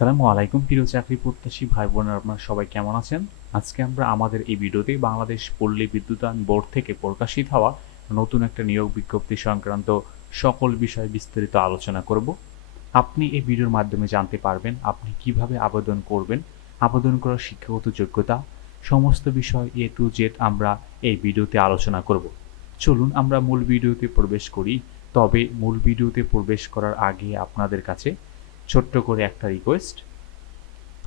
আসসালামু আলাইকুম, প্রিয় চাকরি প্রত্যাশী ভাই বোনেরা আপনারা সবাই কেমন আছেন? আজকে আমরা আমাদের এই ভিডিওতে বাংলাদেশ পল্লী বিদ্যুতায়ন বোর্ড থেকে প্রকাশিত হওয়া নতুন একটা নিয়োগ বিজ্ঞপ্তি সংক্রান্ত সকল বিষয়ে বিস্তারিত আলোচনা করব। আপনি এই ভিডিওর মাধ্যমে জানতে পারবেন আপনি কীভাবে আবেদন করবেন, আবেদন করার শিক্ষাগত যোগ্যতা, সমস্ত বিষয় এ টু জেড আমরা এই ভিডিওতে আলোচনা করব। চলুন আমরা মূল ভিডিওতে প্রবেশ করি। তবে মূল ভিডিওতে প্রবেশ করার আগে আপনাদের কাছে ছোট্ট করে একটা রিকোয়েস্ট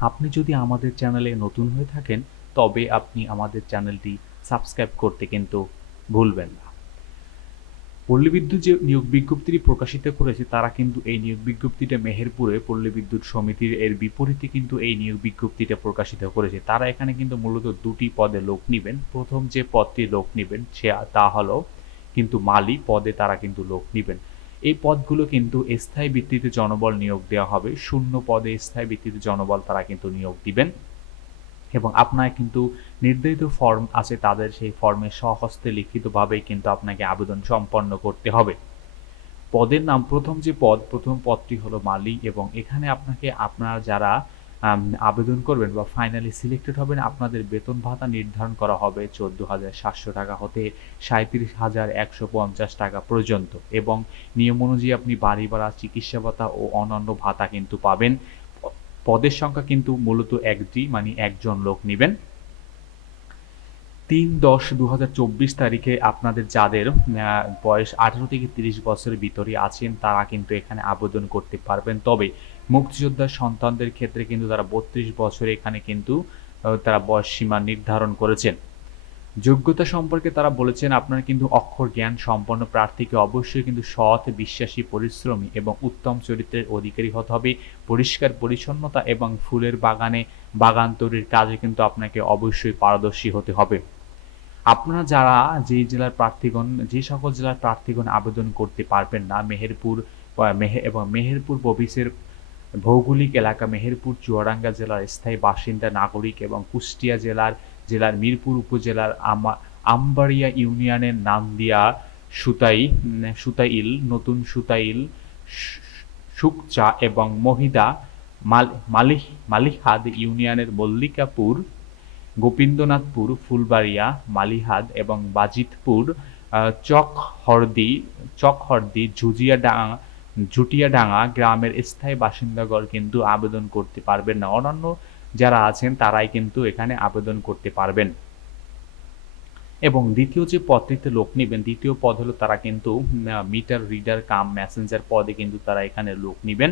আপনি যদি আমাদের চ্যানেলে নতুন হয়ে থাকেন, তবে আপনি আমাদের চ্যানেলটি সাবস্ক্রাইব করতে কিন্তু ভুলবেন না। পল্লী বিদ্যুৎ যে নিয়োগ বিজ্ঞপ্তিটি প্রকাশিত করেছে, তারা কিন্তু এই নিয়োগ বিজ্ঞপ্তিটা মেহেরপুরে পল্লী বিদ্যুৎ সমিতির এর বিপরীতে কিন্তু এই নিয়োগ বিজ্ঞপ্তিটা প্রকাশিত করেছে। তারা এখানে কিন্তু মূলত দুটি পদে লোক নেবেন। প্রথম যে পদটি লোক নেবেন, সে তা হলো কিন্তু মালি পদে তারা কিন্তু লোক নেবেন। এই পদগুলো কিন্তু স্থায়ী ভিত্তিতে জনবল নিয়োগ দেওয়া হবে। শূন্য পদে স্থায়ী ভিত্তিতে জনবল তারা কিন্তু নিয়োগ দিবেন। এবং আপনার কিন্তু নির্ধারিত ফর্ম আছে, তাদের সেই ফর্মে সহস্তে লিখিতভাবেই কিন্তু আপনাকে আবেদন সম্পন্ন করতে হবে। পদের নাম, প্রথম যে পদ, প্রথম পদটি হলো মালি এবং এখানে আপনাকে, আপনার যারা আবেদন করবেন বা ফাইনালি সিলেক্টেড হবেন, আপনাদের বেতন ভাতা নির্ধারণ করা হবে চোদ্দ হাজার সাতশো টাকা হতে সাঁত্রিশ হাজার একশো পঞ্চাশ টাকা পর্যন্ত এবং নিয়ম অনুযায়ী আপনি বাড়ি ভাড়া, চিকিৎসা ভাতা ও অন্যান্য ভাতা কিন্তু পাবেন। পদের সংখ্যা কিন্তু মূলত একটি মানে একজন লোক নেবেন। তিন দশ দু তারিখে আপনাদের যাদের বয়স আঠারো থেকে তিরিশ বছরের ভিতরে আছেন, তারা কিন্তু এখানে আবেদন করতে পারবেন। তবে মুক্তিযোদ্ধার সন্তানদের ক্ষেত্রে কিন্তু তারা বত্রিশ বছরে এখানে কিন্তু তারা বয়স সীমা নির্ধারণ করেছেন। যোগ্যতা সম্পর্কে তারা বলেছেন, আপনার কিন্তু অক্ষর জ্ঞান সম্পন্ন প্রার্থীকে অবশ্যই কিন্তু সৎ, বিশ্বাসী, পরিশ্রমী এবং উত্তম চরিত্রের অধিকারী হতে হবে। পরিষ্কার, পরিচ্ছন্নতা এবং ফুলের বাগানে, বাগান তৈরির কাজে কিন্তু আপনাকে অবশ্যই পারদর্শী হতে হবে। আপনারা যারা যে জেলার প্রার্থীগণ, যে সকল জেলার প্রার্থীগণ আবেদন করতে পারবেন না, মেহেরপুর মেহে- এবং মেহেরপুর প্রভিসের ভৌগোলিক এলাকা, মেহেরপুর, চুয়াডাঙ্গা জেলার স্থায়ী বাসিন্দা, নাগরিক এবং কুষ্টিয়া জেলার জেলার মিরপুর উপজেলার আমা, আমবাড়িয়া ইউনিয়নের নান্দিয়া সুতাই, সুতাইল, নতুন সুতাইল সুকচা এবং মহিদা মাল- মালিহ, মালিহাদ ইউনিয়নের মল্লিকাপুর গোবিন্দনাথপুর, ফুলবাড়িয়া, মালিহাদ এবং বাজিতপুর চকহরদি চকহরদি ঝুজিয়াডাঙ্গা ঝুটিয়াডাঙ্গা গ্রামের স্থায়ী বাসিন্দাগণ কিন্তু আবেদন করতে পারবেন না। অন্যান্য যারা আছেন তারাই কিন্তু এখানে আবেদন করতে পারবেন। এবং দ্বিতীয় যে পদটিতে লোক নেবেন, দ্বিতীয় পদ হলো তারা কিন্তু মিটার রিডার কাম মেসেঞ্জার পদে কিন্তু তারা এখানে লোক নেবেন।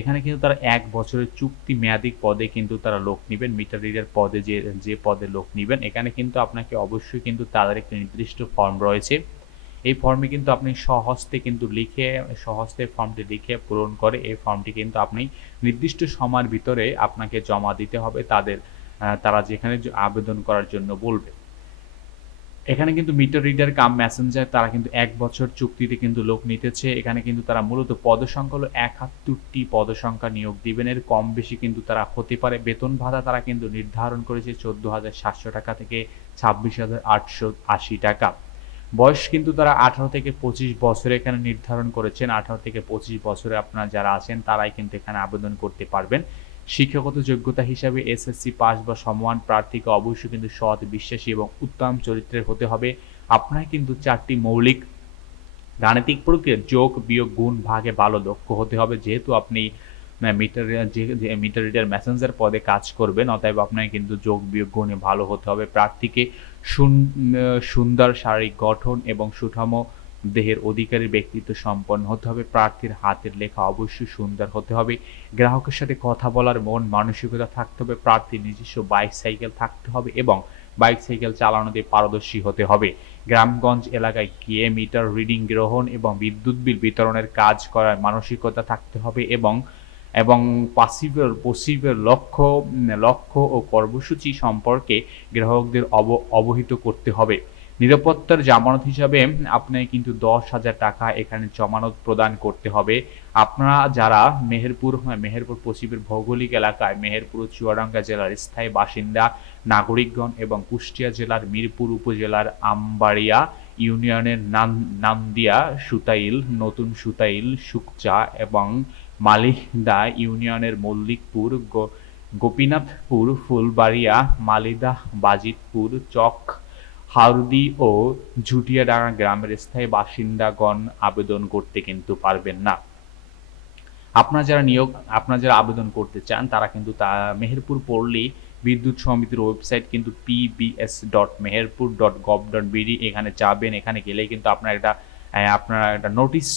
এখানে কিন্তু তারা এক বছরের চুক্তি মেয়াদি পদে কিন্তু তারা লোক নেবেন। মিটার রিডার পদে যে যে পদে লোক নেবেন, এখানে কিন্তু আপনাকে অবশ্যই কিন্তু তাদের একটি নির্দিষ্ট ফর্ম রয়েছে। এই ফর্মে কিন্তু আপনি সহস্তে কিন্তু লিখে সহস্তে ফর্মটি লিখে পূরণ করে এই ফর্মটি কিন্তু আপনি নির্দিষ্ট সময়ের ভিতরে আপনাকে জমা দিতে হবে। তাদের তারা যেখানে আবেদন করার জন্য বলবে। এখানে কিন্তু মিটার রিডার কাম মেসেঞ্জার তারা কিন্তু এক বছর চুক্তিতে কিন্তু লোক নিতেছে। এখানে কিন্তু তারা মূলত পদসংখ্যা হলো একাত্তরটি পদসংখ্যা নিয়োগ দিবেন। এর কম বেশি কিন্তু তারা হতে পারে। বেতন ভাতা তারা কিন্তু নির্ধারণ করেছে চোদ্দ হাজার সাতশো টাকা থেকে ছাব্বিশ হাজার আটশো আশি টাকা। বয়স কিন্তু তারা আঠারো থেকে পঁচিশ বছরে এখানে নির্ধারণ করেছেন। আঠারো থেকে পঁচিশ বছরে আপনারা যারা আছেন, তারাই কিন্তু এখানে আবেদন করতে পারবেন। শিক্ষাগত যোগ্যতা হিসাবে এসএসসি পাস বা সমান প্রার্থীকে অবশ্যই কিন্তু সৎ বিশ্বাসী এবং উত্তম চরিত্রের হতে হবে। আপনার কিন্তু চারটি মৌলিক গাণিতিক প্রক্রিয়া, যোগ, বিয়োগ, গুণ, ভাগে ভালো দক্ষ হতে হবে। যেহেতু আপনি মিটার যে মিটার রিডার পদে কাজ করবেন, অতএব আপনাকে কিন্তু যোগ, বিয়োগ, গুণে ভালো হতে হবে। প্রার্থীকে সুন- সুন্দর শারীরিক গঠন এবং সুঠাম দেহের অধিকারী ব্যক্তিত্ব সম্পন্ন হতে হবে, প্রার্থীর হাতের লেখা অবশ্যই সুন্দর হতে হবে, গ্রাহকের সাথে কথা বলার মন, মানসিকতা থাকতে হবে, প্রার্থীর নিজস্ব বাইক সাইকেল থাকতে হবে এবং বাইক সাইকেল চালানোতে পারদর্শী হতে হবে। গ্রামগঞ্জ এলাকায় গিয়ে মিটার রিডিং গ্রহণ এবং বিদ্যুৎ বিল বিতরণের কাজ করার মানসিকতা থাকতে হবে এবং এবং পাসিভের পসিভের লক্ষ্য লক্ষ্য ও কর্মসূচি সম্পর্কে গ্রাহকদের অব, অবহিত করতে হবে। নিরাপত্তার জামানত হিসাবে আপনাকে কিন্তু দশ হাজার টাকা এখানে জমানত প্রদান করতে হবে। আপনারা যারা মেহেরপুর মেহেরপুর পশ্চিমের ভৌগোলিক এলাকায়, মেহেরপুর চুয়াডাঙ্গা জেলার স্থায়ী বাসিন্দা, নাগরিকগণ এবং কুষ্টিয়া জেলার মিরপুর উপজেলার আমবাড়িয়া ইউনিয়নের নান, নান্দিয়া সুতাইল, নতুন সুতাইল, সুকচা এবং মালিদা ইউনিয়নের মল্লিকপুর গোপীনাথপুর, ফুলবাড়িয়া, মালিদা, বাজিতপুর, চক হাউদি ও ঝুটিয়াডাঙ্গা গ্রামের স্থায়ী বাসিন্দাগণ আবেদন করতে কিন্তু পারবেন না। আপনারা যারা নিয়োগ, আপনারা যারা আবেদন করতে চান, তারা কিন্তু তা, মেহেরপুর পড়লেই বিদ্যুৎ সমিতির ওয়েবসাইট কিন্তু PBS dot Meherpur dot gov dot BD এখানে যাবেন। এখানে গেলেই কিন্তু আপনার একটা আপনার একটা নোটিশ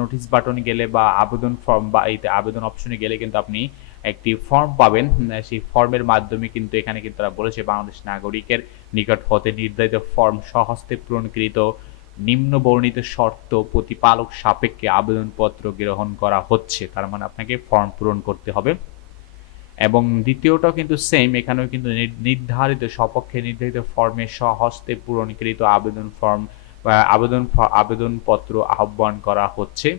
নোটিশ বাটনে গেলে বা আবেদন ফর্ম বা এই আবেদন অপশনে গেলে কিন্তু আপনি একটি ফর্ম পাবেন। সেই ফর্মের মাধ্যমে কিন্তু এখানে কিন্তু তারা বলেছে বাংলাদেশ নাগরিকের নিকট হতে নির্ধারিত ফর্ম সহস্তে পূরণকৃত নিম্ন বর্ণিত শর্ত প্রতিপালক সাপেক্ষে আবেদনপত্র গ্রহণ করা হচ্ছে। তার মানে আপনাকে ফর্ম পূরণ করতে হবে। এবং দ্বিতীয়টাও কিন্তু সেম এখানেও কিন্তু নির- নির্ধারিত, সপক্ষে নির্ধারিত ফর্মে স্বহস্তে পূরণকৃত আবেদন ফর্ম আবেদন আবেদনপত্র আহ্বান করা হচ্ছে।